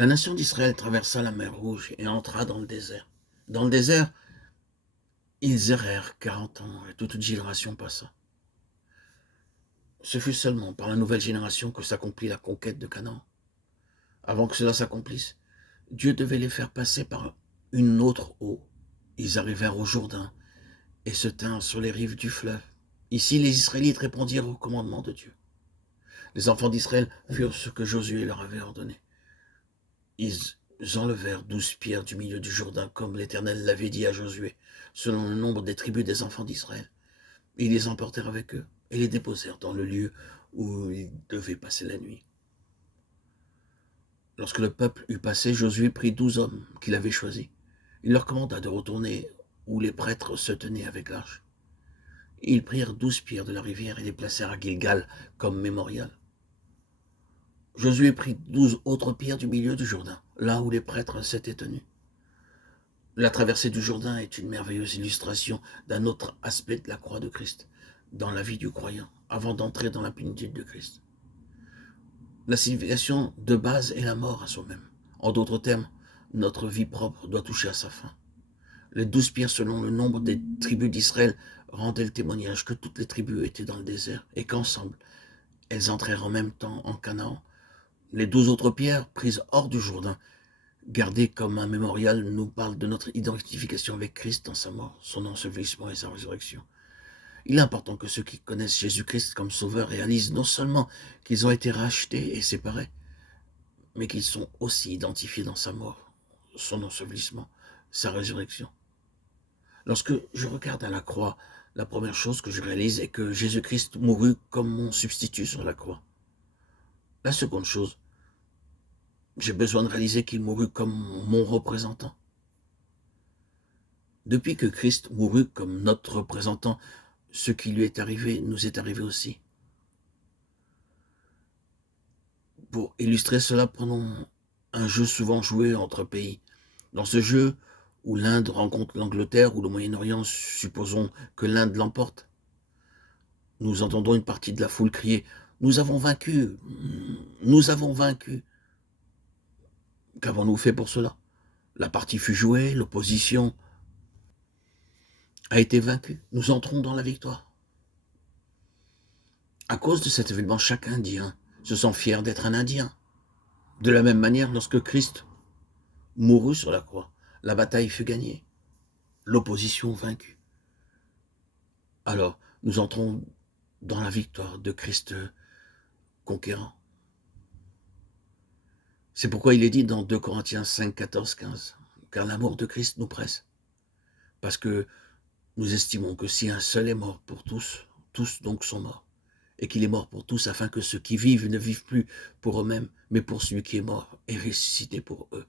La nation d'Israël traversa la mer Rouge et entra dans le désert. Dans le désert, ils errèrent 40 ans et toute une génération passa. Ce fut seulement par la nouvelle génération que s'accomplit la conquête de Canaan. Avant que cela s'accomplisse, Dieu devait les faire passer par une autre eau. Ils arrivèrent au Jourdain et se tinrent sur les rives du fleuve. Ici, les Israélites répondirent au commandement de Dieu. Les enfants d'Israël furent ce que Josué leur avait ordonné. Ils enlevèrent 12 pierres du milieu du Jourdain, comme l'Éternel l'avait dit à Josué, selon le nombre des tribus des enfants d'Israël. Ils les emportèrent avec eux et les déposèrent dans le lieu où ils devaient passer la nuit. Lorsque le peuple eut passé, Josué prit 12 hommes qu'il avait choisis. Il leur commanda de retourner où les prêtres se tenaient avec l'arche. Ils prirent 12 pierres de la rivière et les placèrent à Gilgal comme mémorial. Josué prit 12 autres pierres du milieu du Jourdain, là où les prêtres s'étaient tenus. La traversée du Jourdain est une merveilleuse illustration d'un autre aspect de la croix de Christ, dans la vie du croyant, avant d'entrer dans la plénitude de Christ. La signification de base est la mort à soi-même. En d'autres termes, notre vie propre doit toucher à sa fin. Les 12 pierres, selon le nombre des tribus d'Israël, rendaient le témoignage que toutes les tribus étaient dans le désert et qu'ensemble, elles entrèrent en même temps en Canaan. Les 12 autres pierres, prises hors du Jourdain, gardées comme un mémorial, nous parlent de notre identification avec Christ dans sa mort, son ensevelissement et sa résurrection. Il est important que ceux qui connaissent Jésus-Christ comme sauveur réalisent non seulement qu'ils ont été rachetés et séparés, mais qu'ils sont aussi identifiés dans sa mort, son ensevelissement, sa résurrection. Lorsque je regarde à la croix, la première chose que je réalise est que Jésus-Christ mourut comme mon substitut sur la croix. La seconde chose, j'ai besoin de réaliser qu'il mourut comme mon représentant. Depuis que Christ mourut comme notre représentant, ce qui lui est arrivé nous est arrivé aussi. Pour illustrer cela, prenons un jeu souvent joué entre pays. Dans ce jeu, où l'Inde rencontre l'Angleterre ou le Moyen-Orient, supposons que l'Inde l'emporte. Nous entendons une partie de la foule crier « Nous avons vaincu! Nous avons vaincu !» Qu'avons-nous fait pour cela? La partie fut jouée, l'opposition a été vaincue. Nous entrons dans la victoire. À cause de cet événement, chaque Indien se sent fier d'être un Indien. De la même manière, lorsque Christ mourut sur la croix, la bataille fut gagnée, l'opposition vaincue. Alors, nous entrons dans la victoire de Christ conquérant. C'est pourquoi il est dit dans 2 Corinthiens 5, 14, 15, « Car l'amour de Christ nous presse, parce que nous estimons que si un seul est mort pour tous, tous donc sont morts, et qu'il est mort pour tous, afin que ceux qui vivent ne vivent plus pour eux-mêmes, mais pour celui qui est mort et ressuscité pour eux. »